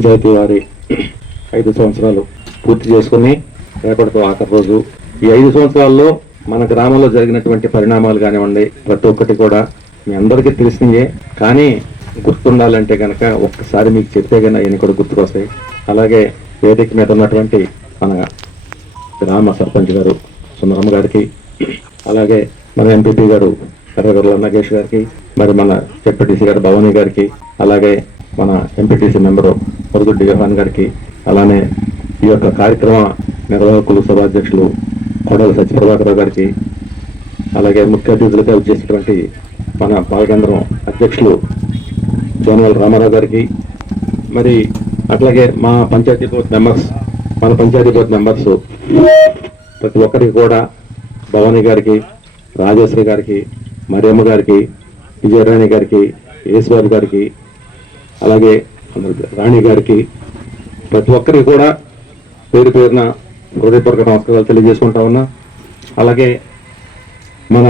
పంచాయతీ వారి 5 సంవత్సరాలు పూర్తి చేసుకుని రేపటితో ఆఖరి రోజు. ఈ 5 సంవత్సరాల్లో మన గ్రామంలో జరిగినటువంటి పరిణామాలు కానివ్వండి, ప్రతి ఒక్కటి కూడా మీ అందరికీ తెలిసిందే. కానీ గుర్తుండాలంటే కనుక ఒక్కసారి మీకు చెప్తే కన్నా ఆయన కూడా గుర్తుకొస్తాయి. అలాగే వేదిక మీద ఉన్నటువంటి మన గ్రామ సర్పంచ్ గారు సుందరమ్మ గారికి, అలాగే మన ఎంపీపీ గారు కర్రగొర్ల నాగేష్ గారికి, మరి మన జెడ్పీటీసీ గారు భవానీ గారికి, అలాగే మన ఎంపీటీసీ మెంబరు మురుగుడ్డి యోహాన్ గారికి, అలానే ఈ యొక్క కార్యక్రమ నిర్వాహకులు సభాధ్యక్షులు కొడల సత్యప్రభాకర్ గారికి, అలాగే ముఖ్య అతిథులుగా వచ్చేసినటువంటి మన పాలకేంద్రం అధ్యక్షులు జోనల్ రామారావు గారికి, మరి అట్లాగే మా పంచాయతీ బోర్డు మెంబర్స్ ప్రతి ఒక్కరికి కూడా భవానీ గారికి, రాజేశ్వరి గారికి, మరియమ్మ గారికి, విజయరాణి గారికి, ఈశ్వర్ గారికి, అలాగే రాణి గారికి, ప్రతి ఒక్కరికి కూడా పేరు పేరున హృదయపూర్వక నమస్కారాలు తెలియజేసుకుంటా ఉన్నా. అలాగే మన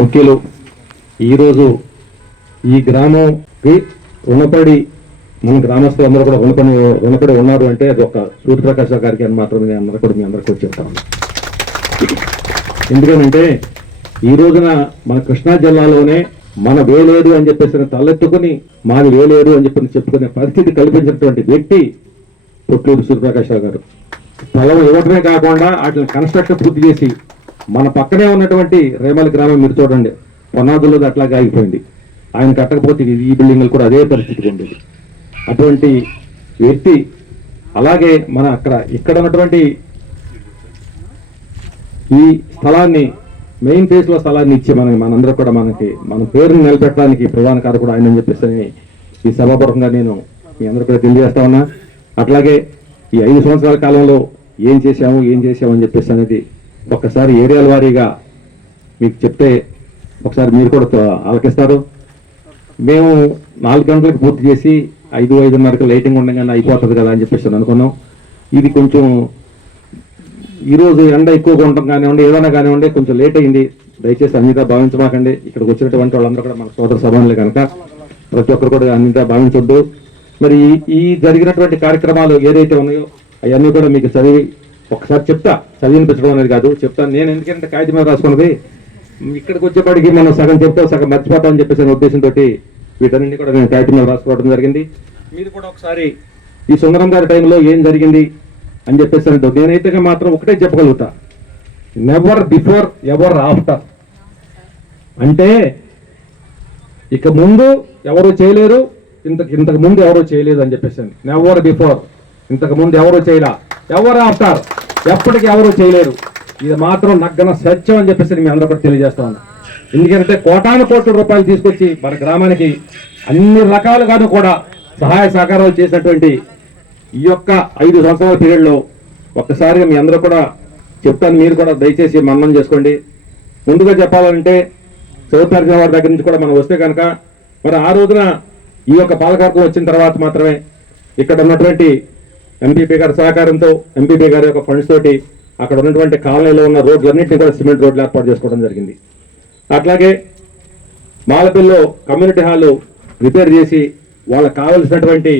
ముఖ్యులు ఈరోజు ఈ గ్రామంకి రుణపడి మన గ్రామస్తులందరూ కూడా రుణపడి ఉన్నారు అంటే అది ఒక సూర్యప్రకాశ్ గారికి అని మాత్రమే అందరూ కూడా మీ అందరికీ చెప్తా ఉన్నా. ఎందుకంటే ఈ రోజున మన కృష్ణా జిల్లాలోనే మన వేలేరు అని చెప్పేసి తలెత్తుకుని మాది వేలేరు అని చెప్పి చెప్పుకునే పరిస్థితి కల్పించినటువంటి వ్యక్తి పొట్లూరు సూర్యప్రకాశ్ గారు. పొలం ఇవ్వడమే కాకుండా వాటిని కన్స్ట్రక్షన్ పూర్తి చేసి మన పక్కనే ఉన్నటువంటి రేమల గ్రామం మీరు చూడండి, పునాదుల్లో అట్లాగే ఆగిపోయింది. ఆయన కట్టకపోతే ఈ బిల్డింగ్లు కూడా అదే పరిస్థితికి ఉండేది. అటువంటి వ్యక్తి. అలాగే మన ఇక్కడ ఉన్నటువంటి ఈ స్థలాన్ని మెయిన్ ఫేజ్ లో స్థలాన్ని ఇచ్చి మనందరూ కూడా మన పేరుని నిలబెట్టడానికి ప్రధాన కారకుడు ఆయన అని చెప్పేసి ఈ సభాపూర్వకంగా నేను మీ అందరూ కూడా తెలియజేస్తా ఉన్నా. అట్లాగే ఈ 5 సంవత్సరాల కాలంలో ఏం చేశాము అని చెప్పేసి అనేది ఒక్కసారి ఏరియాల వారీగా మీకు చెప్తే ఒకసారి మీరు కూడా ఆలకిస్తారు. మేము 4 గంటలకు పూర్తి చేసి 5:30కి లైటింగ్ ఉండగానే అయిపోతుంది కదా అని చెప్పేసి అనుకున్నాం. ఇది కొంచెం ఈరోజు ఎండ ఎక్కువగా ఉండటం కానివ్వండి, ఏదైనా కానివ్వండి, కొంచెం లేట్ అయింది. దయచేసి అన్నిగా భావించమాకండి. ఇక్కడికి వచ్చినటువంటి వాళ్ళందరూ కూడా మన సోదర సభ్యులే కనుక ప్రతి ఒక్కరు కూడా అన్నిగా భావించొద్దు. మరి ఈ జరిగినటువంటి కార్యక్రమాలు ఏదైతే ఉన్నాయో అవన్నీ కూడా మీకు చదివి ఒకసారి చదివినిపించడం అనేది కాదు, చెప్తాను నేను. ఎందుకంటే కాగితం మీద రాసుకున్నది ఇక్కడికి వచ్చేప్పటికి మనం సగం చెప్తాం, సగం మర్చిపోతాం అని చెప్పేసి ఉద్దేశంతో వీటన్నింటినీ కూడా నేను కాగితం మీద రాసుకోవడం జరిగింది. మీరు కూడా ఒకసారి ఈ సుందరం గారి టైంలో ఏం జరిగింది అని చెప్పేసి నేనైతే మాత్రం ఒకటే చెప్పగలుగుతా, నెవర్ బిఫోర్ ఎవర్ ఆఫ్టర్. అంటే ఇక ముందు ఎవరు చేయలేరు, ఇంతకు ముందు ఎవరు చేయలేదు అని చెప్పేసి. నెవర్ బిఫోర్, ఇంతకు ముందు ఎవరు చేయలా, ఎవరు ఆఫ్టర్, ఎప్పటికీ ఎవరు చేయలేరు. ఇది మాత్రం నగ్గన సత్యం అని చెప్పేసి మీ అందరూ కూడా తెలియజేస్తా ఉన్నా. ఎందుకంటే కోట్ల రూపాయలు తీసుకొచ్చి మన గ్రామానికి అన్ని రకాలుగాను కూడా సహాయ సహకారాలు చేసినటువంటి ఈ యొక్క 5 సంవత్సరాల పీరియడ్లో ఒక్కసారిగా మీ అందరూ కూడా చెప్తాను, మీరు కూడా దయచేసి మన్నం చేసుకోండి. ముందుగా చెప్పాలంటే చౌతార్జన వారి దగ్గర నుంచి కూడా మనం వస్తే కనుక మరి ఆ రోజున ఈ యొక్క పాలకవర్గం వచ్చిన తర్వాత మాత్రమే ఇక్కడ ఉన్నటువంటి ఎంపీపీ గారి సహకారంతో, ఎంపీపీ గారి యొక్క ఫండ్స్ తోటి అక్కడ ఉన్నటువంటి కాలనీలో ఉన్న రోడ్లన్నింటినీ కూడా సిమెంట్ రోడ్లు ఏర్పాటు చేసుకోవడం జరిగింది. అట్లాగే మాలపల్లిలో కమ్యూనిటీ హాల్ రిపేర్ చేసి వాళ్ళకి కావలసినటువంటి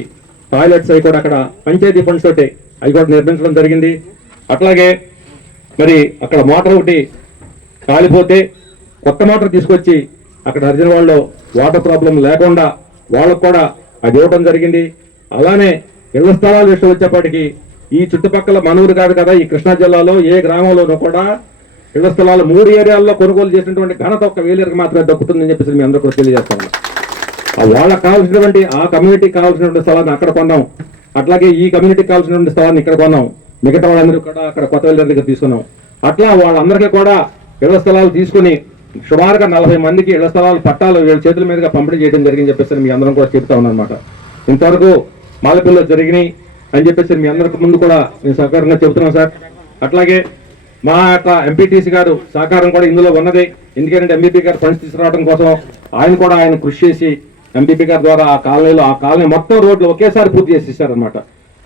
టాయిలెట్స్ అవి కూడా అక్కడ పంచాయతీ ఫండ్స్ తోటి అవి కూడా నిర్మించడం జరిగింది. అట్లాగే మరి అక్కడ మోటార్ ఒకటి కాలిపోతే కొత్త మోటార్ తీసుకొచ్చి అక్కడ హరిజన వాళ్ళలో వాటర్ ప్రాబ్లం లేకుండా వాళ్ళకు కూడా అది ఇవ్వడం జరిగింది. అలానే ఇళ్ల స్థలాలు విషయం వచ్చేప్పటికీ ఈ చుట్టుపక్కల మనూరు కాదు కదా, ఈ కృష్ణా జిల్లాలో ఏ గ్రామంలోనూ కూడా ఇళ్ల స్థలాలు 3 ఏరియాల్లో కొనుగోలు చేసినటువంటి ఘనత ఒక వేలేరుకి మాత్రమే దక్కుతుందని చెప్పేసి మీ అందరూ కూడా తెలియజేస్తాను. వాళ్ళకి కావాల్సినటువంటి ఆ కమ్యూనిటీకి కావాల్సినటువంటి స్థలాన్ని అక్కడ కొన్నాం, అట్లాగే ఈ కమ్యూనిటీకి కావాల్సినటువంటి స్థలాన్ని ఇక్కడ కొన్నాం, మిగతా వాళ్ళందరూ కూడా అక్కడ కొత్త వేలేరు దగ్గర తీసుకున్నాం. అట్లా వాళ్ళందరికీ కూడా ఇళ్ల స్థలాలు తీసుకుని సుమారుగా 40 మందికి ఇళ్ల స్థలాలు పట్టాలు వీళ్ళ చేతుల మీదుగా పంపిణీ చేయడం జరిగిందని చెప్పేసి మీ అందరం కూడా చెప్తా ఉన్నారన్నమాట. ఇంతవరకు మాలపల్లిలో జరిగినాయి అని చెప్పేసి మీ అందరికి ముందు కూడా నేను సహకారంగా చెబుతున్నాను సార్. అట్లాగే మా యొక్క ఎంపీటీసీ గారు సహకారం కూడా ఇందులో ఉన్నది. ఎందుకంటే ఎంపీపీ గారు ఫండ్స్ తీసుకురావడం కోసం ఆయన కృషి చేసి ఎంపీపీ గారి ద్వారా ఆ కాలనీ మొత్తం రోడ్లు ఒకేసారి పూర్తి చేసి ఇస్తారనమాట.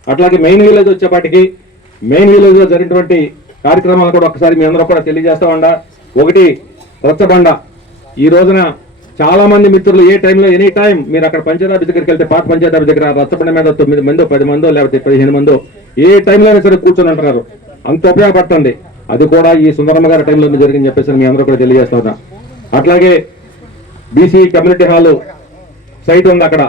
అట్లాగే మెయిన్ విలేజ్ వచ్చేపాటికి మెయిన్ విలేజ్ లో జరిగినటువంటి కార్యక్రమాలు కూడా ఒకసారి మీ అందరూ కూడా తెలియజేస్తా ఉండా. ఒకటి రచ్చబండ ఈ రోజున చాలా మంది మిత్రులు ఏ టైంలో ఎనీ టైం మీరు అక్కడ పంచాయతీ ఆఫీస్ దగ్గరికి వెళ్తే పాత పంచాయతీ ఆఫీస్ దగ్గర రచ్చబండ మీద 9 మందో 10 మందో లేకపోతే 15 మందో ఏ టైంలో అయినా సరే కూర్చొని అంటున్నారు. అంత ఉపయోగపడుతుంది. అది కూడా ఈ సుందరమ్మ గారి టైంలో జరిగిందని చెప్పేసి మీ అందరూ కూడా తెలియజేస్తా ఉన్నా. అట్లాగే బీసీ కమ్యూనిటీ హాల్ సైట్ ఉంది. అక్కడ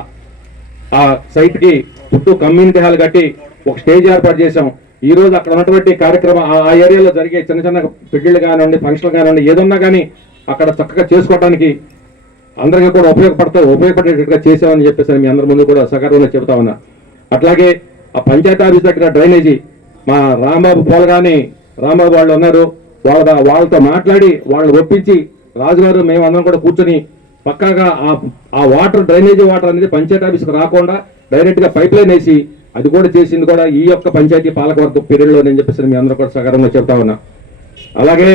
ఆ సైట్ కి చుట్టూ కమ్యూనిటీ హాల్ కట్టి ఒక స్టేజ్ ఏర్పాటు చేశాం. ఈ రోజు అక్కడ ఉన్నటువంటి కార్యక్రమం ఆ ఏరియాలో జరిగే చిన్న చిన్న పెళ్లిళ్ళు కానివ్వండి, ఫంక్షన్లు కానివ్వండి, ఏదన్నా కానీ అక్కడ చక్కగా చేసుకోవడానికి అందరికీ కూడా ఉపయోగపడేటట్టుగా చేసామని చెప్పేసి మీ అందరి ముందు కూడా సగర్వంగా చెబుతా ఉన్నా. అట్లాగే ఆ పంచాయతీ ఆఫీస్ దగ్గర డ్రైనేజీ మా రాంబాబు పోలగాని రాంబాబు వాళ్ళు ఉన్నారు. వాళ్ళతో మాట్లాడి వాళ్ళని ఒప్పించి రాజుగారు మేమందరం కూడా కూర్చొని పక్కాగా ఆ వాటర్ డ్రైనేజీ వాటర్ అనేది పంచాయతీ ఆఫీస్కి రాకుండా డైరెక్ట్ గా పైప్ లైన్ వేసి అది కూడా చేసింది కూడా ఈ యొక్క పంచాయతీ పాలకవర్గ పీరియడ్ లో నేను చెప్పేసి మీ అందరూ కూడా సగర్వంగా చెప్తా ఉన్నా. అలాగే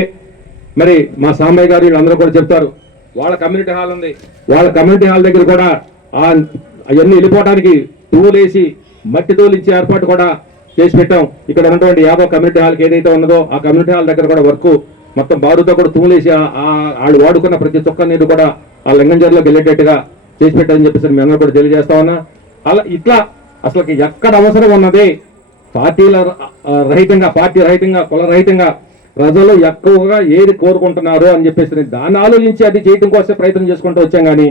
మరి మా సాంబయ్య గారు వీళ్ళందరూ కూడా చెప్తారు. వాళ్ళ కమ్యూనిటీ హాల్ ఉంది. వాళ్ళ కమ్యూనిటీ హాల్ దగ్గర కూడా అవన్నీ వెళ్ళిపోవడానికి తూలేసి మట్టి తోలించే ఏర్పాటు కూడా చేసి పెట్టాం. ఇక్కడ ఉన్నటువంటి యాదవ్ కమ్యూనిటీ హాల్కి ఏదైతే ఉన్నదో ఆ కమ్యూనిటీ హాల్ దగ్గర కూడా వర్క్ మొత్తం బారుతో కూడా తూలేసి వాళ్ళు వాడుకున్న ప్రతి చొక్క నీరు కూడా ఆ లింగంజర్లోకి వెళ్ళేటట్టుగా చేసి పెట్టారని చెప్పేసి మీ అందరూ కూడా తెలియజేస్తా ఉన్నా. అలా ఇట్లా అసలు ఎక్కడ అవసరం ఉన్నది పార్టీల రహితంగా, పార్టీ రహితంగా, కుల రహితంగా ప్రజలు ఎక్కువగా ఏది కోరుకుంటున్నారు అని చెప్పేసి దాన్ని ఆలోచించి అది చేయడం కోసం ప్రయత్నం చేసుకుంటూ వచ్చాం. కానీ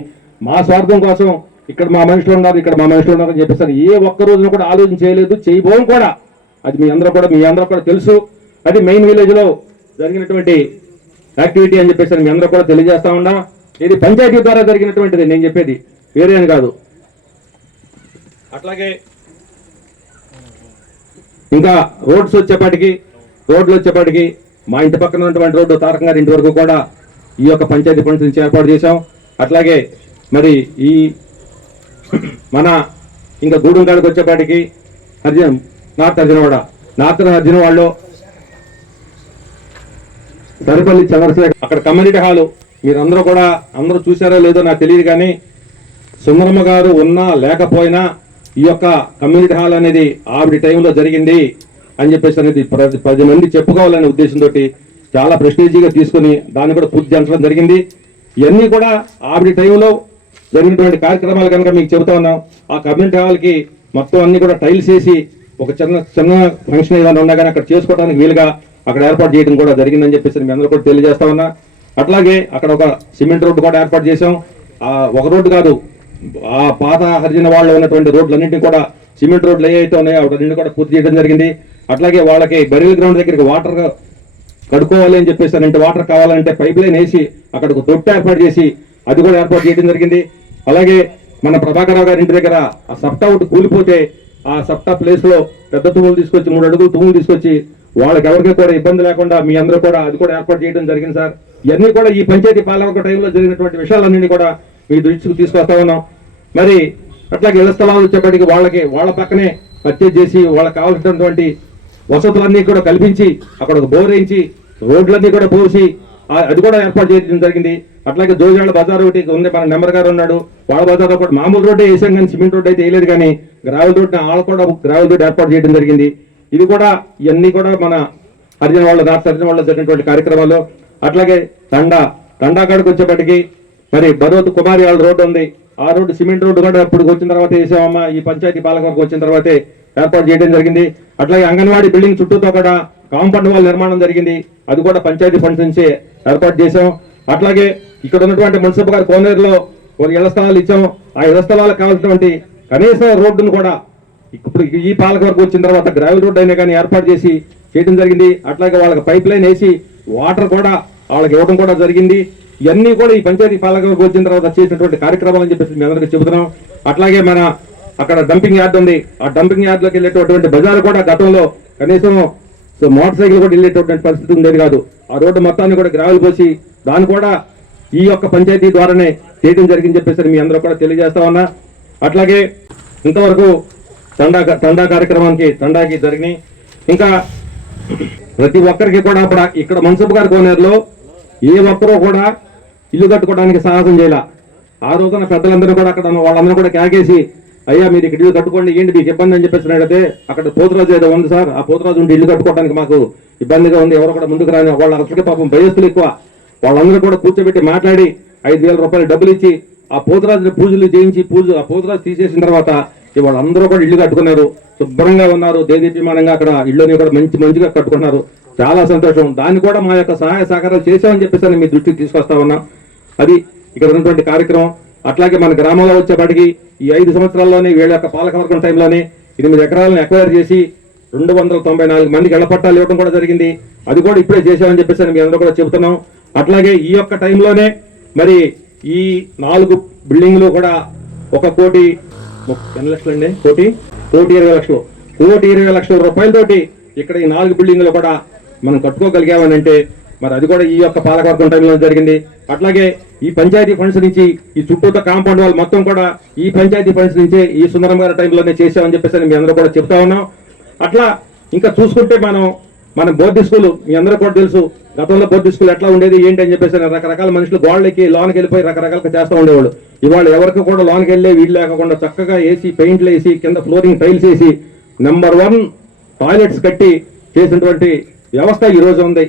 మా స్వార్థం కోసం ఇక్కడ మా మనుషులు ఉన్నారు, ఇక్కడ మా మనుషులు ఉన్నారు అని చెప్పేసి ఏ ఒక్క రోజున కూడా ఆలోచన చేయలేదు, చేయబోం కూడా. అది మీ అందరూ కూడా తెలుసు. అది మెయిన్ విలేజ్ లో జరిగినటువంటి యాక్టివిటీ అని చెప్పేసి మీ అందరూ కూడా తెలియజేస్తా ఉన్నా. ఇది పంచాయతీ ద్వారా జరిగినటువంటిది, నేను చెప్పేది వేరే అని కాదు. అట్లాగే ఇంకా రోడ్లు వచ్చేపాటికి మా ఇంటి పక్కన ఉన్నటువంటి రోడ్డు తారకం గారి ఇంటి వరకు కూడా ఈ యొక్క పంచాయతీ ఫండ్స్ నుంచి ఏర్పాటు చేశాం. అట్లాగే మరి ఈ మన ఇంకా గూడెం కాడికి వచ్చేపాటికి నార్త్ అర్జునవాడలో సరిపల్లి చంద్రశేఖర్ అక్కడ కమ్యూనిటీ హాల్ మీరు అందరూ చూసారో లేదో నాకు తెలియదు. కానీ సుందరమ్మ గారు ఉన్నా లేకపోయినా ఈ యొక్క కమ్యూనిటీ హాల్ అనేది ఆవిడ టైంలో జరిగింది అని చెప్పేసి అనేది 10 మంది చెప్పుకోవాలనే ఉద్దేశంతో చాలా ప్రెస్టీజీగా తీసుకుని దాన్ని కూడా పూర్తి చేయించడం జరిగింది. ఇవన్నీ కూడా ఆవిడ టైంలో జరిగినటువంటి కార్యక్రమాలు కనుక మీకు చెబుతా ఉన్నాం. ఆ కమ్యూనిటీ హాల్కి మొత్తం అన్ని కూడా టైల్స్ వేసి ఒక చిన్న ఫంక్షన్ ఏదైనా ఉన్నా కానీ అక్కడ చేసుకోవడానికి వీలుగా అక్కడ ఏర్పాటు చేయడం కూడా జరిగిందని చెప్పేసి మీ అందరూ కూడా తెలియజేస్తా ఉన్నా. అట్లాగే అక్కడ ఒక సిమెంట్ రోడ్డు కూడా ఏర్పాటు చేసాం. ఒక రోడ్డు కాదు, ఆ పాత హరిజన వాళ్ళు ఉన్నటువంటి రోడ్లన్నింటినీ కూడా సిమెంట్ రోడ్లు ఏవైతే ఉన్నాయో అవన్నీ కూడా పూర్తి చేయడం జరిగింది. అట్లాగే వాళ్ళకి బరివల్ గ్రౌండ్ దగ్గరికి వాటర్ కడుక్కోవాలి అని చెప్పేసి అంటే వాటర్ కావాలంటే పైప్ లైన్ వేసి అక్కడ ఒక తొట్టి ఏర్పాటు చేసి అది కూడా ఏర్పాటు చేయడం జరిగింది. అలాగే మన ప్రభాకరరావు గారి ఇంటి దగ్గర ఆ సప్టా ఒకటి కూలిపోతే ఆ సప్టా ప్లేస్ లో పెద్ద తుమ్ములు తీసుకొచ్చి 3 అడుగులు తుమ్ములు తీసుకొచ్చి వాళ్ళకి ఎవరికి కూడా ఇబ్బంది లేకుండా మీ అందరూ కూడా అది కూడా ఏర్పాటు చేయడం జరిగింది సార్. ఇవన్నీ కూడా ఈ పంచాయతీ పాలక టైంలో జరిగినటువంటి విషయాలన్నీ కూడా మీ దృష్టికి తీసుకొస్తా ఉన్నాం. మరి అట్లాగే ఇళ్ల స్థలాలు వచ్చేప్పటికి వాళ్ళ పక్కనే పర్చేజ్ చేసి వాళ్ళకి కావాల్సినటువంటి వసతులన్నీ కూడా కల్పించి అక్కడ ఒక బోర్ వేయించి రోడ్లన్నీ కూడా పోసి అది కూడా ఏర్పాటు చేయడం జరిగింది. అట్లాగే జోజాళ్ళ బజార్ ఒకటి ఉంది, మన నెంబర్ గారు ఉన్నాడు. వాళ్ళ బజార్లో కూడా మామూలు రోడ్డే వేసాం కానీ సిమెంట్ రోడ్ అయితే వేయలేదు. కానీ గ్రావెల్ రోడ్ కూడా గ్రావెల్ రోడ్ ఏర్పాటు చేయడం జరిగింది. ఇది కూడా ఇవన్నీ కూడా మన నార్త్ అర్జున వాళ్ళ జరిగినటువంటి కార్యక్రమాలు. అట్లాగే తండాకాడికి వచ్చేప్పటికి మరి భరోత్ కుమారి వాళ్ళ రోడ్డు ఉంది. ఆ రోడ్డు సిమెంట్ రోడ్డు కూడా ఇప్పుడు వచ్చిన తర్వాత వేసామమ్మా, ఈ పంచాయతీ పాలకవర్గం వచ్చిన తర్వాతే ఏర్పాటు చేయడం జరిగింది. అట్లాగే అంగన్వాడీ బిల్డింగ్ చుట్టూతో కూడా కాంపౌండ్ వాల్ నిర్మాణం జరిగింది. అది కూడా పంచాయతీ ఫండ్స్ నుంచి ఏర్పాటు చేసాం. అట్లాగే ఇక్కడ ఉన్నటువంటి మున్సిపల్ గారి కోనేరులో ఒక ఇళ్ల స్థలాలు ఇచ్చాం. ఆ ఇళ్ల స్థలాలకు కావాల్సినటువంటి కనీస రోడ్డును కూడా ఇప్పుడు ఈ పాలకవర్గం వచ్చిన తర్వాత గ్రావెల్ రోడ్ అయినా కానీ ఏర్పాటు చేసి చేయడం జరిగింది. అట్లాగే వాళ్ళకి పైప్ లైన్ వేసి వాటర్ కూడా వాళ్ళకి ఇవ్వడం కూడా జరిగింది. ఇవన్నీ కూడా ఈ పంచాయతీ పాలకవర్గం వచ్చిన తర్వాత చేసినటువంటి కార్యక్రమాలు అని చెప్పేసి మీ అందరికీ చెబుతున్నాం. అట్లాగే మన అక్కడ డంపింగ్ యార్డ్ ఉంది. ఆ డంపింగ్ యార్డ్ లోకి వెళ్ళేటటువంటి బజార్ కూడా గతంలో కనీసం మోటార్ సైకిల్ కూడా వెళ్ళేటటువంటి పరిస్థితి ఉండేది కాదు. ఆ రోడ్డు మొత్తాన్ని కూడా గ్రావెల్ పోసి దాన్ని కూడా ఈ యొక్క పంచాయతీ ద్వారానే చేయడం జరిగిందని చెప్పేసి మీ అందరూ కూడా తెలియజేస్తా ఉన్నా. అట్లాగే ఇంతవరకు తండాకి జరిగినాయి. ఇంకా ప్రతి ఒక్కరికి కూడా ఇక్కడ మున్సిపల్ గారి కోనేరులో ఏ ఒక్కరూ కూడా ఇల్లు కట్టుకోవడానికి సాహసం చేయాల. ఆ రోజున పెద్దలందరూ కూడా అక్కడ వాళ్ళందరూ కూడా కేకేసి అయ్యా మీరు ఇక్కడ ఇల్లు కట్టుకోండి, ఏంటి మీకు ఇబ్బంది అని చెప్పేసి అడిగితే అక్కడ పోతురాజు ఏదో ఉంది సార్, ఆ పోతురాజు ఉండి ఇల్లు కట్టుకోవడానికి మాకు ఇబ్బందిగా ఉంది, ఎవరు కూడా ముందుకు రాని వాళ్ళ అసలుకే పాపం భయస్తులు ఎక్కువ. వాళ్ళందరూ కూడా కూర్చోబెట్టి మాట్లాడి 5,000 రూపాయలు డబ్బులు ఇచ్చి ఆ పోతురాజుని పూజలు చేయించి ఆ పోతురాజు తీసేసిన తర్వాత ఇవాళ అందరూ కూడా ఇల్లు కట్టుకున్నారు, శుభ్రంగా ఉన్నారు, దేదీప్యమానంగా అక్కడ ఇళ్ళని కూడా మంచిగా కట్టుకున్నారు. చాలా సంతోషం. దాన్ని కూడా మా యొక్క సహాయ సహకారాలు చేసామని చెప్పేసి మీ దృష్టికి తీసుకొస్తా ఉన్నాం. అది ఇక్కడ ఉన్నటువంటి కార్యక్రమం. అట్లాగే మన గ్రామంలో వచ్చేపాటికి ఈ 5 సంవత్సరాల్లోనే వీళ్ళ యొక్క పాలకవర్గం టైంలోనే 8 ఎకరాలను ఎక్వైర్ చేసి 294 మందికి ఇళ్ల పట్టాలు ఇవ్వడం కూడా జరిగింది. అది కూడా ఇప్పుడే చేశామని చెప్పేసి మీ అందరూ కూడా చెబుతున్నాం. అట్లాగే ఈ యొక్క టైంలోనే మరి ఈ 4 బిల్డింగ్లు కూడా 1,20,00,000 కోటి 20,00,000 రూపాయలతోటి ఇక్కడ ఈ 4 బిల్డింగ్లు కూడా మనం కట్టుకోగలిగామని అంటే మరి అది కూడా ఈ యొక్క పాలకవర్గం టైంలో జరిగింది. అట్లాగే ఈ పంచాయతీ ఫండ్స్ నుంచి ఈ చుట్టూతో కాంపౌండ్ వాళ్ళు మొత్తం కూడా ఈ పంచాయతీ ఫండ్స్ నుంచే ఈ సుందరం గారి టైంలోనే చేసామని చెప్పేసి మీ అందరూ కూడా చెప్తా ఉన్నాం. అట్లా ఇంకా చూసుకుంటే మన బోర్డు స్కూల్ మీ అందరూ కూడా తెలుసు. గతంలో బోర్డు స్కూల్ ఎట్లా ఉండేది ఏంటి అని చెప్పేసి రకరకాల మనుషులు గోడలకి లోన్కి వెళ్ళిపోయి రకరకాలుగా చేస్తూ ఉండేవాళ్ళు. ఇవాళ ఎవరికి కూడా లోన్కి వెళ్ళే వీళ్ళు లేకుండా చక్కగా వేసి పెయింట్లు వేసి కింద ఫ్లోరింగ్ టైల్స్ వేసి నెంబర్ 1 టాయిలెట్స్ కట్టి చేసినటువంటి వ్యవస్థ ఈ రోజు ఉంది.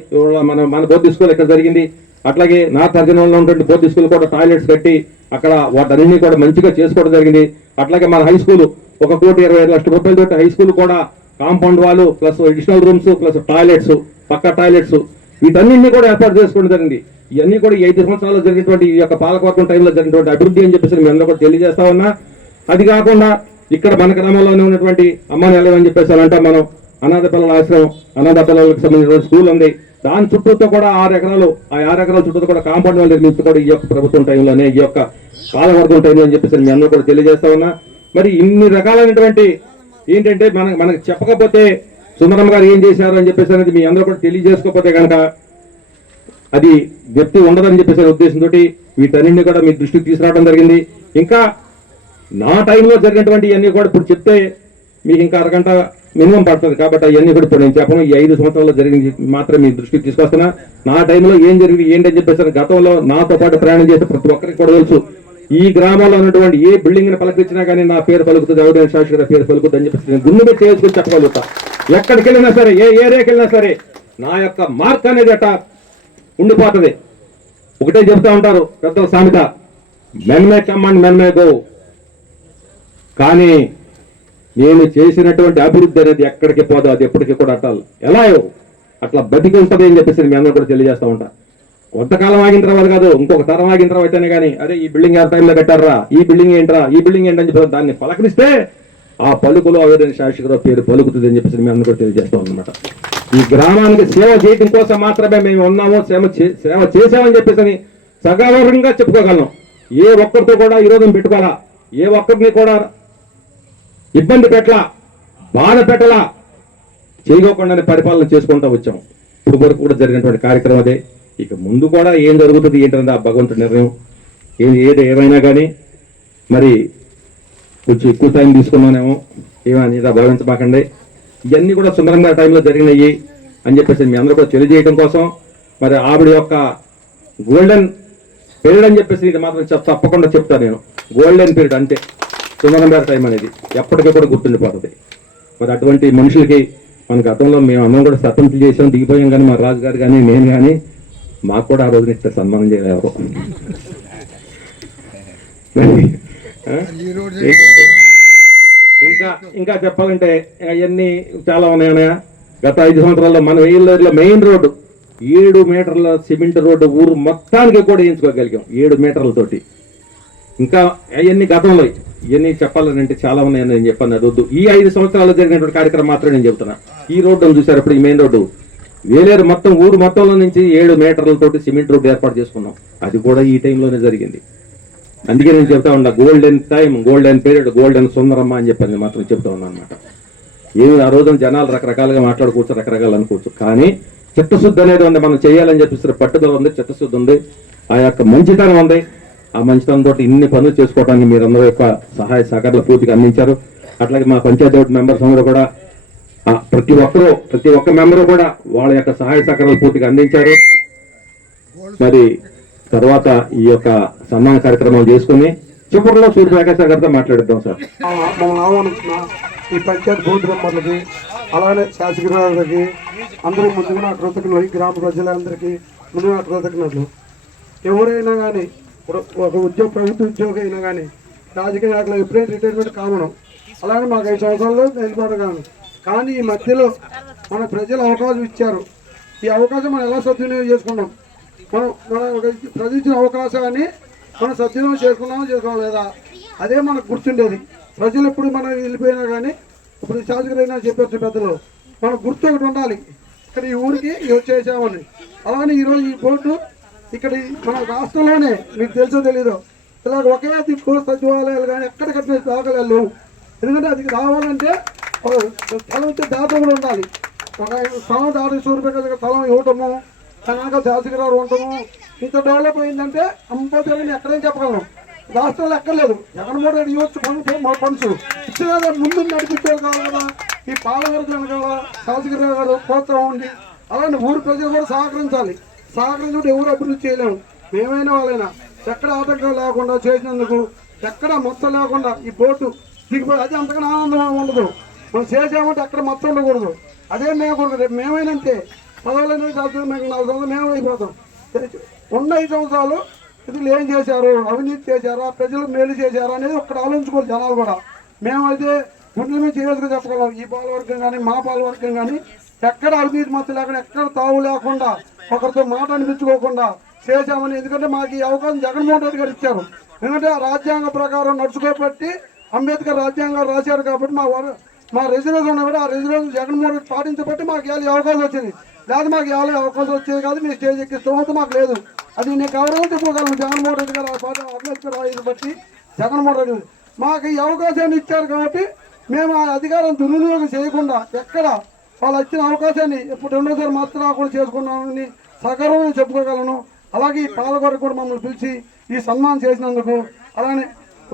మన బోర్డు స్కూల్ ఇక్కడ జరిగింది. అట్లాగే నార్త్ అర్జునంలో ఉన్నటువంటి బోర్డు స్కూల్ కూడా టాయిలెట్స్ కట్టి అక్కడ వాటన్నింటినీ కూడా మంచిగా చేసుకోవడం జరిగింది. అట్లాగే మన హై స్కూల్ 1,25,00,000 రూపాయలతో హై స్కూల్ కూడా కాంపౌండ్ వాళ్ళు plus additional rooms plus toilets పక్క టాయిలెట్స్ వీటన్నింటినీ కూడా ఏర్పాటు చేసుకోవడం జరిగింది. ఇవన్నీ కూడా ఈ 5 సంవత్సరాల్లో జరిగినటువంటి ఈ యొక్క పాలకవర్గం టైంలో జరిగినటువంటి అభివృద్ధి అని చెప్పేసి మేము అందరూ కూడా తెలియజేస్తా ఉన్నా. అది కాకుండా ఇక్కడ మన గ్రామంలోనే ఉన్నటువంటి అమ్మ నిలయం అని చెప్పేసి అంటాం మనం. అనాథ పిల్లల ఆశ్రమం, అనాథ పిల్లలకు సంబంధించిన స్కూల్ ఉంది. దాని చుట్టూతో కూడా 6 ఎకరాలు, ఆ 6 ఎకరాల చుట్టూ కూడా కాంపౌండ్ వాళ్ళు నిర్మించుకోవడం ఈ యొక్క ప్రభుత్వం టైంలోనే ఈ యొక్క పాలకవర్గం టైంలో అని చెప్పేసి మీ అందరూ కూడా తెలియజేస్తా ఉన్నా. మరి ఇన్ని రకాలైనటువంటి ఏంటంటే మనకు చెప్పకపోతే సుందరమ్మ గారు ఏం చేశారు అని చెప్పేసి అనేది మీ అందరూ కూడా తెలియజేసుకోకపోతే కనుక అది వ్యక్తి ఉండదని చెప్పేసి ఉద్దేశంతో వీటన్నింటినీ కూడా మీ దృష్టికి తీసుకురావడం జరిగింది. ఇంకా నా టైంలో జరిగినటువంటి ఇవన్నీ కూడా ఇప్పుడు చెప్తే మీకు ఇంకా అరగంట మినిమం పడుతుంది. కాబట్టి అవన్నీ కూడా ఇప్పుడు నేను చెప్పను. ఈ 5 సంవత్సరాల్లో జరిగింది మాత్రం మీ దృష్టికి తీసుకొస్తున్నా. నా టైంలో ఏం జరిగింది ఏంటని చెప్పేసి గతంలో నాతో పాటు ప్రయాణం చేస్తే ప్రతి ఒక్కరికి కూడా తెలుసు. ఈ గ్రామంలో ఉన్నటువంటి ఏ బిల్డింగ్ ని పలకరించినా కానీ నా పేరు పలుకుతుంది, ఎవరైనా శాశ్వత పేరు పలుకుతుంది అని చెప్పేసి నేను గుండె మీద చేసుకుని చెప్పగలుగుతా. ఎక్కడికి వెళ్ళినా సరే, ఏ ఏరియాకి వెళ్ళినా సరే నా యొక్క మార్క్ అనేది అట్ట ఉండిపోతుంది. ఒకటే చెప్తా ఉంటారు పెద్దల సామెత, men may come and men may go. కానీ నేను చేసినటువంటి అభివృద్ధి అనేది ఎక్కడికి పోదు, అది ఎప్పటికీ కూడా ఎలా అట్లా బతికి ఉంటుంది అని చెప్పేసి మీ అందరూ కూడా తెలియజేస్తూ ఉంటా. కొంతకాలం ఆగిన తర్వాత కాదు, ఇంకొక తరం ఆగిన తర్వాత అయితేనే కానీ అరే ఈ బిల్డింగ్ ఎవరి టైంలో కట్టారా, ఈ బిల్డింగ్ ఏంట్రా, ఈ బిల్డింగ్ ఏంటని చెప్పి దాన్ని పలకరిస్తే ఆ పలుకులో అవైన శాశ్వతరావు పేరు పలుకుతుంది అని చెప్పేసి మీ అందరూ కూడా తెలియజేస్తాం అన్నమాట. ఈ గ్రామానికి సేవ చేయడం కోసం మాత్రమే మేము ఉన్నాము, సేవ చేసామని చెప్పేసి సగౌరవంగా చెప్పుకోగలం. ఏ ఒక్కరితో కూడా విరోధం పెట్టుకోవాలా, ఏ ఒక్కరిని కూడా ఇబ్బంది పెట్టలా, బాధ పెట్టలా, చేయకోకుండానే పరిపాలన చేసుకుంటూ వచ్చాము. ఇప్పుడు వరకు కూడా జరిగినటువంటి కార్యక్రమం అదే. ఇక ముందు కూడా ఏం జరుగుతుంది ఏంటంటే ఆ భగవంతుడి నిర్ణయం. ఏమైనా కానీ మరి కొంచెం ఎక్కువ టైం తీసుకున్నానేమో ఏమని భావించబాకండి. ఇవన్నీ కూడా సుందరంగా టైంలో జరిగినాయి అని చెప్పేసి మీ అందరూ కూడా తెలియజేయడం కోసం మరి ఆవిడ యొక్క గోల్డెన్ పీరియడ్ అని చెప్పేసి ఇది మాత్రం తప్పకుండా చెప్తాను నేను. గోల్డెన్ పీరియడ్ అంటే సుందరం గారి టైం అనేది ఎప్పటికప్పుడు గుర్తుండిపోతుంది. మరి అటువంటి మనుషులకి మన గతంలో మేము అందరం కూడా సర్పంచులు చేసాం, దిగిపోయాం. కానీ మా రాజు గారు కానీ నేను కానీ మాకు కూడా ఆ రోజున ఇస్తే సన్మానం చేయలేరు. ఇంకా చెప్పాలంటే అవన్నీ చాలా ఉన్నాయన్నయ్య. గత 5 సంవత్సరాల్లో మన వెయ్యిలో మెయిన్ రోడ్డు 7 మీటర్ల సిమెంట్ రోడ్డు ఊరు మొత్తానికి కూడా వేయించుకోగలిగాం 7 మీటర్లతోటి. ఇంకా అవన్నీ గతంలో ఇవన్నీ చెప్పాలంటే చాలా ఉన్నాయని నేను చెప్పాను. అది వద్దు. ఈ 5 సంవత్సరాల్లో జరిగినటువంటి కార్యక్రమం మాత్రమే నేను చెబుతున్నా. ఈ రోడ్డు చూసారు ఇప్పుడు, ఈ మెయిన్ రోడ్డు వేలేరు మొత్తం ఊరు మొత్తంలో నుంచి 7 మీటర్లతోటి సిమెంట్ రోడ్డు ఏర్పాటు చేసుకున్నాం. అది కూడా ఈ టైంలోనే జరిగింది. అందుకే నేను చెప్తా ఉన్నా golden time, golden period, golden Sundaramma అని చెప్పి మాత్రం చెప్తా ఉన్నా అనమాట. ఏమి ఆ రోజున జనాలు రకరకాలుగా మాట్లాడుకోవచ్చు, రకరకాలు అనుకోవచ్చు. కానీ చిత్తశుద్ధి అనేది ఉంది, మనం చేయాలని చెప్పేసి పట్టుదల ఉంది, చిత్తశుద్ధి ఉంది, ఆ యొక్క మంచితనం ఉంది. ఆ మంచితనంతో ఇన్ని పనులు చేసుకోవడానికి మీరందరూ యొక్క సహాయ సహకారాలు పూర్తిగా అందించారు. అట్లాగే మా పంచాయతీ బోర్డు మెంబర్స్ అందరూ కూడా ప్రతి ఒక్క మెంబరు కూడా వాళ్ళ యొక్క సహాయ సహకారాలు పూర్తిగా అందించారు. మరి తర్వాత ఈ యొక్క సన్మాన కార్యక్రమాలు చేసుకుని చివరిలో సూర్యప్రకాశ్ గారితో మాట్లాడిద్దాం సార్. మనం ఆహ్వానించిన ఈ పంచాయతీ బోర్డు మెంబర్లకి అలానే శాసకురాలకి అందరూ ముందుగా కృతజ్ఞతలు, గ్రామ ప్రజలందరికీ ముందుగా కృతజ్ఞతలు. ఎవరైనా కానీ ఇప్పుడు ఒక ప్రభుత్వ ఉద్యోగం అయినా కానీ రాజకీయ నాయకులు ఎప్పుడైనా రిటైర్మెంట్ కామను. అలాగే మాకు 5 సంవత్సరాల్లో వెళ్ళిపోవడం కానీ ఈ మధ్యలో మన ప్రజలు అవకాశం ఇచ్చారు. ఈ అవకాశం మనం ఎలా సద్వినియోగం చేసుకున్నాం, మన ప్రజలు ఇచ్చిన అవకాశాన్ని మనం సద్వినియోగం చేసుకోవాలి లేదా అదే మనకు గుర్తుండేది. ప్రజలు ఎప్పుడు మనం వెళ్ళిపోయినా కానీ ఇప్పుడు శాసకులైనా చెప్పారు పెద్దలు, మనకు గుర్తు ఒకటి ఉండాలి, ఇక్కడ ఈ ఊరికి చేసామని. అలానే ఈరోజు ఈ బోర్డు ఇక్కడ మన రాష్ట్రంలోనే మీకు తెలుసో తెలీదు ఇలాగ ఒకే దిక్కు సచివాలయాలు కానీ ఎక్కడ కట్టిన దాఖలాలు లేవు. ఎందుకంటే అది రావాలంటే ఒక స్థలం ఇచ్చే దాత కూడా ఉండాలి. ఒక స్థలం దాటి సూర్యపేట స్థలం ఇవ్వటము, కనుక శాసకురావు ఉండటము ఇంత డెవలప్ అయిందంటే కంపల్సరీ ఎక్కడైనా చెప్పగలం. రాష్ట్రంలో ఎక్కర్లేదు, జగన్మోహన్ రెడ్డి ఇవ్వచ్చు ఫండ్స్ ఇచ్చేదా ముందు నడిపించేది కావాలి కదా. ఈ పాలవర్గం కదా శాసకురావు గారు ప్రోత్సాహం ఉంది. అలానే ఊరు ప్రజలు కూడా సహకరించుకుంటే ఎవరు అభివృద్ధి చేయలేము. మేమైనా వాళ్ళైనా ఎక్కడ ఆటంకం లేకుండా చేసినందుకు ఎక్కడ మొత్తం లేకుండా ఈ బోటు దిగిపోయి అది అంతకన్నా ఆనందం ఉండదు. మనం చేసామంటే అక్కడ మొత్తం ఉండకూడదు. అదే మేము రేపు మేమైనంతే పదవులైన మేము 4 సంవత్సరాలు మేము అయిపోతాం. ఉన్న 5 సంవత్సరాలు ఇది ఏం చేశారు, అవినీతి చేశారా, ప్రజలు మేలు చేశారా అనేది ఒక్కడ ఆలోచించుకోవాలి జనాలు కూడా. మేమైతే గుండెల మీద చేయవలసిన చెప్పగలం. ఈ పాలవర్గం కానీ మా పాలవర్గం కానీ ఎక్కడ అవినీతి మొత్తం లేకుండా ఎక్కడ తావు లేకుండా ఒకరితో మాట అనిపించుకోకుండా చేశామని. ఎందుకంటే మాకు ఈ అవకాశం జగన్మోహన్ రెడ్డి గారు ఇచ్చారు. ఎందుకంటే ఆ రాజ్యాంగ ప్రకారం నడుచుకోబట్టి అంబేద్కర్ రాజ్యాంగాలు రాశారు కాబట్టి మా రిజర్వేషన్ ఉన్నా కూడా ఆ రిజర్వేషన్ జగన్మోహన్ రెడ్డి పాటించబట్టి మాకు ఇవాళ అవకాశం వచ్చింది. లేదా మాకు ఇవాళ అవకాశం వచ్చేది కాదు. మీ స్టేజ్ ఎక్కిస్తాం మాకు లేదు. అది నేను ఎవరైనా చెప్పుకోగలను. జగన్మోహన్ రెడ్డి గారు అంబేద్కర్ రాయిని బట్టి జగన్మోహన్ రెడ్డి మాకు ఈ అవకాశాన్ని ఇచ్చారు కాబట్టి మేము ఆ అధికారం దుర్వినియోగం చేయకుండా ఎక్కడ వాళ్ళు ఇచ్చిన అవకాశాన్ని ఇప్పుడు 2వ మాత్రం కూడా చేసుకున్నామని సగర్వంగా చెప్పుకోగలను. అలాగే ఈ పాలకొరకు కూడా మమ్మల్ని పిలిచి ఈ సన్మానం చేసినందుకు, అలానే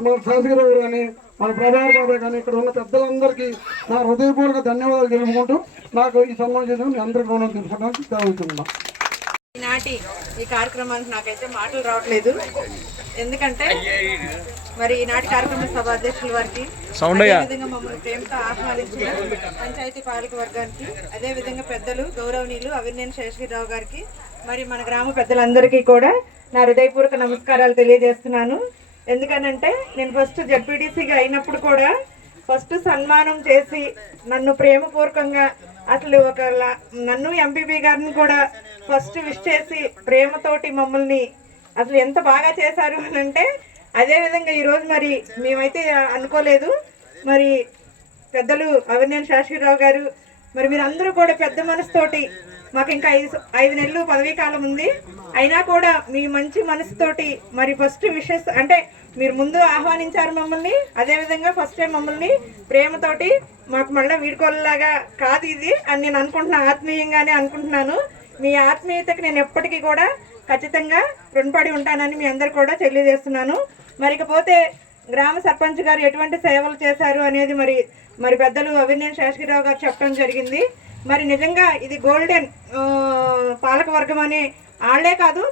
మన శాసకురావు కానీ మన ప్రభాకర్ బాబాయ్ కానీ ఇక్కడ ఉన్న పెద్దలందరికీ నా హృదయపూర్వక ధన్యవాదాలు తెలుపుకుంటూ నాకు ఈ సన్మానం చేసిన మీ అందరికీ రుణం తెలుసుకోవడానికి తెలుస్తున్నాం. ఈనాటి ఈ కార్యక్రమానికి నాకైతే మాటలు రావట్లేదు. ఎందుకంటే మరి ఈనాటి కార్యక్రమ సభ అధ్యక్షుల వారికి, అదేవిధంగా మమ్మల్ని ప్రేమతో ఆహ్వానించిన పంచాయతీ పాలక వర్గానికి, అదేవిధంగా పెద్దలు గౌరవనీయులు అవినేని శేషగిరిరావు గారికి, మరి మన గ్రామ పెద్దలందరికీ కూడా నా హృదయపూర్వక నమస్కారాలు తెలియజేస్తున్నాను. ఎందుకనంటే నేను ఫస్ట్ జడ్పీటీసీగా అయినప్పుడు కూడా ఫస్ట్ సన్మానం చేసి నన్ను ప్రేమపూర్వకంగా అసలు నన్ను ఎంపీపీ గారిని కూడా ఫస్ట్ విష్ చేసి ప్రేమతోటి మమ్మల్ని అసలు ఎంత బాగా చేశారు అని అంటే, అదేవిధంగా ఈరోజు మరి మేమైతే అనుకోలేదు. మరి పెద్దలు అవినేని శేషగిరిరావు గారు మరి మీరు అందరూ కూడా పెద్ద మనసుతోటి మాకు ఇంకా 5 నెలలు పదవీ కాలం ఉంది, అయినా కూడా మీ మంచి మనసుతోటి మరి ఫస్ట్ విషెస్ అంటే మీరు ముందు ఆహ్వానించారు మమ్మల్ని. అదేవిధంగా ఫస్ట్ టైం మమ్మల్ని ప్రేమతోటి మాకు మళ్ళీ వీడుకోలాగా కాదు ఇది అని నేను అనుకుంటున్నాను, ఆత్మీయంగానే అనుకుంటున్నాను. మీ ఆత్మీయతకి నేను ఎప్పటికీ కూడా ఖచ్చితంగా రుణపడి ఉంటానని మీ అందరు కూడా తెలియజేస్తున్నాను. మరి ఇకపోతే గ్రామ సర్పంచ్ గారు ఎటువంటి సేవలు చేశారు అనేది మరి పెద్దలు అవినేని శేషగిరిరావు గారు చెప్పడం జరిగింది. మరి నిజంగా ఇది గోల్డెన్ పాలక వర్గం అని వాళ్ళే కాదు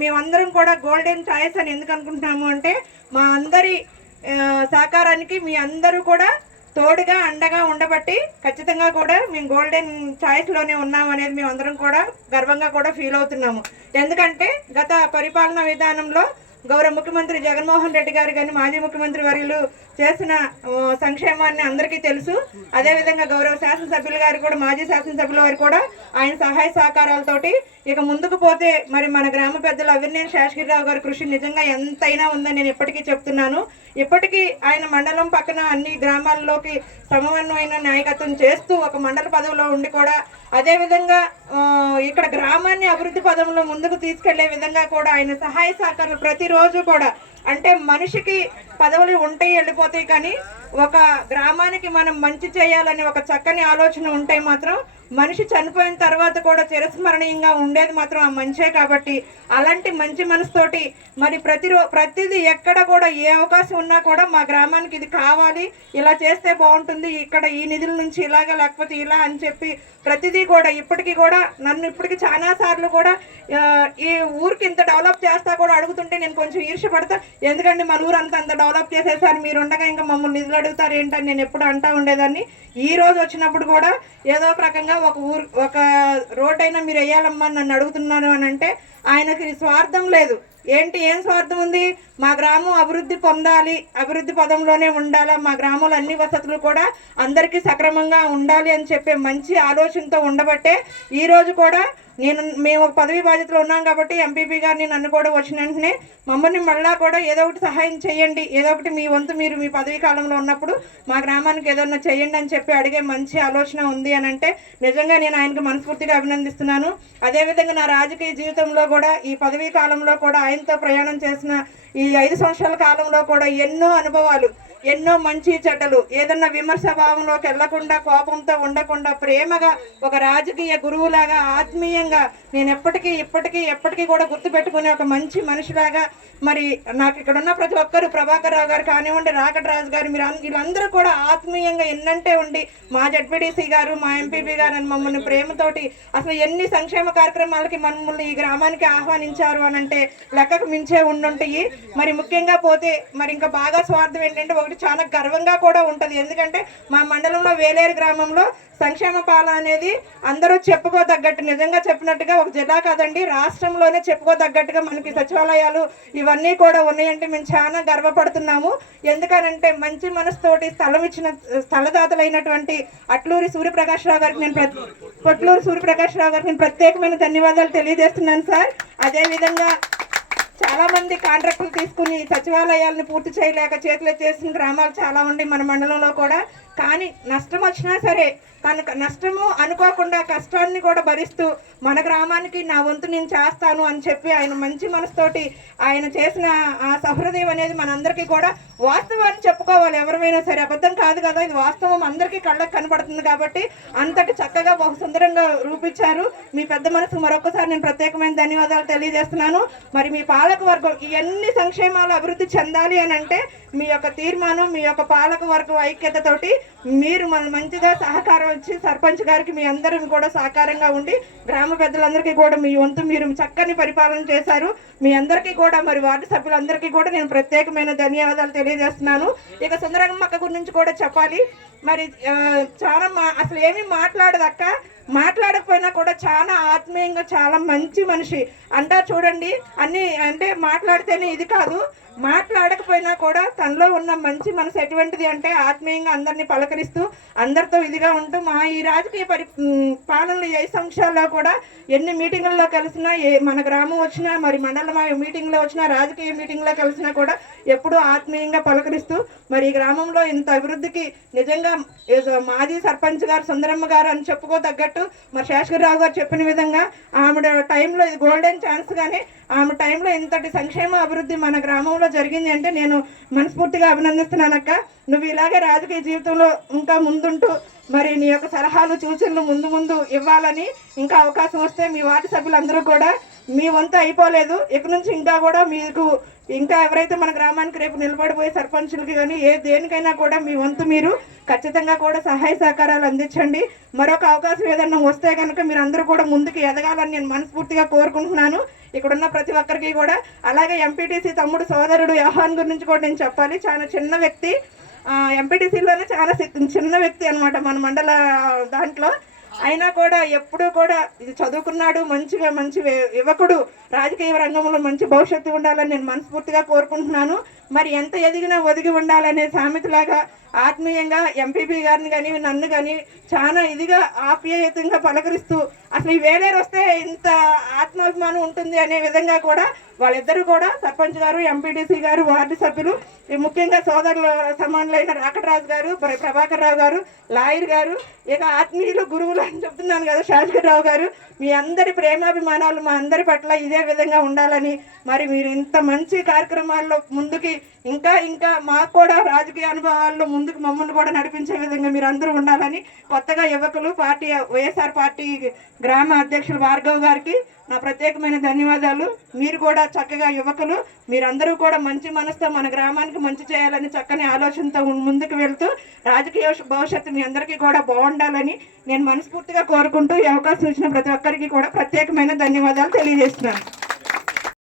మేమందరం కూడా గోల్డెన్ ఛాయిస్ అని ఎందుకు అనుకుంటున్నాము అంటే, మా అందరి సహకారానికి మీ అందరూ కూడా తోడుగా అండగా ఉండబట్టి ఖచ్చితంగా కూడా మేము గోల్డెన్ ఛాయిస్లోనే ఉన్నాం అనేది మేము అందరం కూడా గర్వంగా కూడా ఫీల్ అవుతున్నాము. ఎందుకంటే గత పరిపాలనా విధానంలో గౌరవ ముఖ్యమంత్రి జగన్మోహన్ రెడ్డి గారు కానీ మాజీ ముఖ్యమంత్రి వర్యులు చేసిన సంక్షేమాన్ని అందరికీ తెలుసు. అదేవిధంగా గౌరవ శాసనసభ్యులు గారు కూడా, మాజీ శాసనసభ్యుల వారు కూడా ఆయన సహాయ సహకారాలతోటి ఇక ముందుకు పోతే మరి మన గ్రామ పెద్దలు అవినేని శేషగిరిరావు గారి కృషి నిజంగా ఎంతైనా ఉందని నేను ఎప్పటికీ చెప్తున్నాను. ఇప్పటికీ ఆయన మండలం పక్కన అన్ని గ్రామాల్లోకి సమన్వయమైన నాయకత్వం చేస్తూ ఒక మండల పదవిలో ఉండి కూడా, అదేవిధంగా ఇక్కడ గ్రామాన్ని అభివృద్ధి పదంలో ముందుకు తీసుకెళ్లే విధంగా కూడా ఆయన సహాయ సహకారాలు ప్రతిరోజు కూడా, అంటే మనిషికి పదవులు ఉంటాయి వెళ్ళిపోతాయి కానీ ఒక గ్రామానికి మనం మంచి చేయాలని ఒక చక్కని ఆలోచన ఉంటే మాత్రం మనిషి చనిపోయిన తర్వాత కూడా చిరస్మరణీయంగా ఉండేది మాత్రం ఆ మంచే. కాబట్టి అలాంటి మంచి మనసుతోటి మరి ప్రతిదీ ఎక్కడ కూడా ఏ అవకాశం ఉన్నా కూడా మా గ్రామానికి ఇది కావాలి, ఇలా చేస్తే బాగుంటుంది, ఇక్కడ ఈ నిధుల నుంచి ఇలాగా లేకపోతే ఇలా అని చెప్పి ప్రతిదీ కూడా ఇప్పటికీ కూడా నన్ను ఇప్పటికీ చాలా సార్లు కూడా ఈ ఊరికి ఇంత డెవలప్ చేస్తా కూడా అడుగుతుంటే నేను కొంచెం ఈర్ష్యపడతా. ఎందుకంటే మన ఊరు అంత డెవలప్ చేసేసారు, మీరు ఉండగా ఇంకా మమ్మల్ని నిధులు అడుగుతారు ఏంటని నేను ఎప్పుడు అంటా ఉండేదాన్ని. ఈ రోజు వచ్చినప్పుడు కూడా ఏదో ఒక రకంగా ఒక రోడ్ అయినా మీరు వేయాలమ్మా నన్ను అడుగుతున్నాను అని అంటే ఆయనకి స్వార్థం లేదు. ఏంటి ఏం స్వార్థం ఉంది? మా గ్రామం అభివృద్ధి పొందాలి, అభివృద్ధి పదంలోనే ఉండాలా, మా గ్రామంలో అన్ని వసతులు కూడా అందరికీ సక్రమంగా ఉండాలి అని చెప్పే మంచి ఆలోచనతో ఉండబట్టే ఈరోజు కూడా మేము ఒక పదవి బాధ్యతలో ఉన్నాం కాబట్టి ఎంపీపీ గారిని నన్ను కూడా వచ్చిన వెంటనే మమ్మల్ని మళ్ళా కూడా ఏదో ఒకటి సహాయం చేయండి, ఏదో ఒకటి మీ వంతు మీరు మీ పదవీ కాలంలో ఉన్నప్పుడు మా గ్రామానికి ఏదన్నా చేయండి అని చెప్పి అడిగే మంచి ఆలోచన ఉంది అని అంటే నిజంగా నేను ఆయనకు మనస్ఫూర్తిగా అభినందిస్తున్నాను. అదేవిధంగా నా రాజకీయ జీవితంలో కూడా ఈ పదవీ కాలంలో కూడా ఆయనతో ప్రయాణం చేసిన ఈ 5 సంవత్సరాల కాలంలో కూడా ఎన్నో అనుభవాలు, ఎన్నో మంచి చెడ్డలు, ఏదన్నా విమర్శ భావంలోకి వెళ్లకుండా, కోపంతో ఉండకుండా, ప్రేమగా ఒక రాజకీయ గురువులాగా ఆత్మీయంగా నేను ఎప్పటికీ కూడా గుర్తుపెట్టుకునే ఒక మంచి మనిషిలాగా మరి నాకు ఇక్కడ ఉన్న ప్రతి ఒక్కరు ప్రభాకర్ రావు గారు కానివ్వండి, రాకటరాజు గారు, మీరు వీళ్ళందరూ కూడా ఆత్మీయంగా ఎన్నంటే ఉండి మా జడ్పీటీసీ గారు, మా ఎంపీపీ గారు అని మమ్మల్ని ప్రేమతోటి అసలు ఎన్ని సంక్షేమ కార్యక్రమాలకి మమ్మల్ని ఈ గ్రామానికి ఆహ్వానించారు అని అంటే లెక్కకు మించే ఉండుంటాయి. మరి ముఖ్యంగా పోతే మరి ఇంకా బాగా స్వార్థం ఏంటంటే ఒకటి చాలా గర్వంగా కూడా ఉంటుంది. ఎందుకంటే మా మండలంలో వేలేరు గ్రామంలో సంక్షేమ పాలన అనేది అందరూ చెప్పుకోదగ్గట్టు, నిజంగా చెప్పినట్టుగా ఒక జిల్లా కాదండి రాష్ట్రంలోనే చెప్పుకోదగ్గట్టుగా మనకి సచివాలయాలు ఇవన్నీ కూడా ఉన్నాయంటే మేము చాలా గర్వపడుతున్నాము. ఎందుకనంటే మంచి మనసుతోటి స్థలం ఇచ్చిన స్థలదాతలైనటువంటి అట్లూరి సూర్యప్రకాశ్రావు గారికి నేను ప్రత్యేకమైన ధన్యవాదాలు తెలియజేస్తున్నాను సార్. అదేవిధంగా చాలా మంది కాంట్రాక్టులు తీసుకుని సచివాలయాలను పూర్తి చేయలేక చేతిలో చేసిన గ్రామాలు చాలా ఉన్నాయి మన మండలంలో కూడా. కానీ నష్టం వచ్చినా సరే కనుక నష్టము అనుకోకుండా కష్టాన్ని కూడా భరిస్తూ మన గ్రామానికి నా వంతు నేను చేస్తాను అని చెప్పి ఆయన మంచి మనసుతోటి ఆయన చేసిన ఆ సహృదయం అనేది మనందరికీ కూడా వాస్తవాన్ని చెప్పుకోవాలి. ఎవరైనా సరే అబద్ధం కాదు కదా, ఇది వాస్తవం అందరికీ కళ్ళకు కనపడుతుంది కాబట్టి అంతటి చక్కగా బహు సుందరంగా రూపించారు. మీ పెద్ద మనసుకు మరొకసారి నేను ప్రత్యేకమైన ధన్యవాదాలు తెలియజేస్తున్నాను. మరి మీ పాలక వర్గం ఇవన్నీ సంక్షేమాలు అభివృద్ధి చెందాలి అని అంటే మీ యొక్క తీర్మానం, మీ యొక్క పాలక వర్గం ఐక్యతతోటి మీరు మంచిగా సహకారం వచ్చి సర్పంచ్ గారికి మీ అందరూ కూడా సహకారంగా ఉండి గ్రామ పెద్దలందరికీ కూడా మీ వంతు మీరు చక్కని పరిపాలన చేశారు. మీ అందరికీ కూడా మరి వార్డు సభ్యులందరికీ కూడా నేను ప్రత్యేకమైన ధన్యవాదాలు తెలియజేస్తున్నాను. ఇక సుందరమ్మక్క గురించి కూడా చెప్పాలి. మరి చాలా అసలు ఏమీ మాట్లాడదక్క, మాట్లాడకపోయినా కూడా చాలా ఆత్మీయంగా చాలా మంచి మనిషి అంటారు చూడండి. అన్ని అంటే మాట్లాడితేనే ఇది కాదు, మాట్లాడకపోయినా కూడా తనలో ఉన్న మంచి మనసు ఎటువంటిది అంటే ఆత్మీయంగా అందరినీ పలకరిస్తూ అందరితో ఇదిగా ఉంటూ మా ఈ రాజకీయ పాలనలో 5 సంవత్సరాల్లో కూడా ఎన్ని మీటింగుల్లో కలిసినా, మన గ్రామం వచ్చినా, మరి మండలం మీటింగ్లో వచ్చినా, రాజకీయ మీటింగ్లో కలిసినా కూడా ఎప్పుడూ ఆత్మీయంగా పలకరిస్తూ మరి ఈ గ్రామంలో ఇంత అభివృద్ధికి నిజంగా మాజీ సర్పంచ్ గారు సుందరమ్మ గారు అని చెప్పుకోదగ్గట్టు మరి శేషగిరిరావు గారు చెప్పిన విధంగా ఆమె టైంలో ఇది గోల్డెన్ ఛాన్స్ గానే ఆమె టైంలో ఇంతటి సంక్షేమ అభివృద్ధి మన గ్రామంలో జరిగింది అంటే నేను మనస్ఫూర్తిగా అభినందిస్తున్నానక్క. నువ్వు ఇలాగే రాజకీయ జీవితంలో ఇంకా ముందుంటూ మరి నీ యొక్క సలహాలు సూచనలు ముందు ఇవ్వాలని, ఇంకా అవకాశం వస్తే మీ వార్డు సభ్యులందరూ కూడా మీ వంతు అయిపోలేదు, ఇక నుంచి ఇంకా కూడా మీకు ఇంకా ఎవరైతే మన గ్రామానికి రేపు నిలబడిపోయే సర్పంచులకి కానీ దేనికైనా కూడా మీ వంతు మీరు ఖచ్చితంగా కూడా సహాయ సహకారాలు అందించండి. మరొక అవకాశం ఏదన్నా వస్తే కనుక మీరు అందరూ కూడా ముందుకు ఎదగాలని నేను మనస్ఫూర్తిగా కోరుకుంటున్నాను ఇక్కడున్న ప్రతి ఒక్కరికి కూడా. అలాగే ఎంపీటీసీ తమ్ముడు సోదరుడు యహాన్ గురించి కూడా నేను చెప్పాలి. చాలా చిన్న వ్యక్తి, ఎంపీటీసీలోనే చాలా చిన్న వ్యక్తి అనమాట మన మండల దాంట్లో. అయినా కూడా ఎప్పుడూ కూడా ఇది చదువుకున్నాడు, మంచి యువకుడు, రాజకీయ రంగంలో మంచి భవిష్యత్తు ఉండాలని నేను మనస్ఫూర్తిగా కోరుకుంటున్నాను. మరి ఎంత ఎదిగినా ఒదిగి ఉండాలనే సామెతలాగా ఆత్మీయంగా ఎంపీపీ గారిని కానీ నన్ను కానీ చాలా ఇదిగా ఆప్యాయతంగా పలకరిస్తూ అసలు ఈ వేలేరు వస్తే ఇంత ఆత్మాభిమానం ఉంటుంది అనే విధంగా కూడా వాళ్ళిద్దరూ కూడా సర్పంచ్ గారు, ఎంపీటీసీ గారు, వార్డు సభ్యులు, ముఖ్యంగా సోదరుల సమానులైన రాకటరాజు గారు, ప్రభాకర్ రావు గారు, లాయర్ గారు, ఇక ఆత్మీయులు గురువులు అని చెప్తున్నాను కదా శేషగిరిరావు గారు, మీ అందరి ప్రేమాభిమానాలు మా అందరి పట్ల ఇదే విధంగా ఉండాలని, మరి మీరు ఇంత మంచి కార్యక్రమాల్లో ముందుకి ఇంకా మాకు కూడా రాజకీయ అనుభవాల్లో ముందుకు మమ్మల్ని కూడా నడిపించే విధంగా మీరు అందరూ ఉండాలని కొత్తగా యువకులు పార్టీ వైఎస్ఆర్ పార్టీ గ్రామ అధ్యక్షులు భార్గవ్ గారికి నా ప్రత్యేకమైన ధన్యవాదాలు. మీరు కూడా చక్కగా యువకులు మీరందరూ కూడా మంచి మనసుతో మన గ్రామానికి మంచి చేయాలని చక్కని ఆలోచనతో ముందుకు వెళ్తూ రాజకీయ భవిష్యత్తు మీ అందరికీ కూడా బాగుండాలని నేను మనస్ఫూర్తిగా కోరుకుంటూ ఈ అవకాశం ఇచ్చిన ప్రతి ఒక్కరికి కూడా ప్రత్యేకమైన ధన్యవాదాలు తెలియజేస్తున్నాను.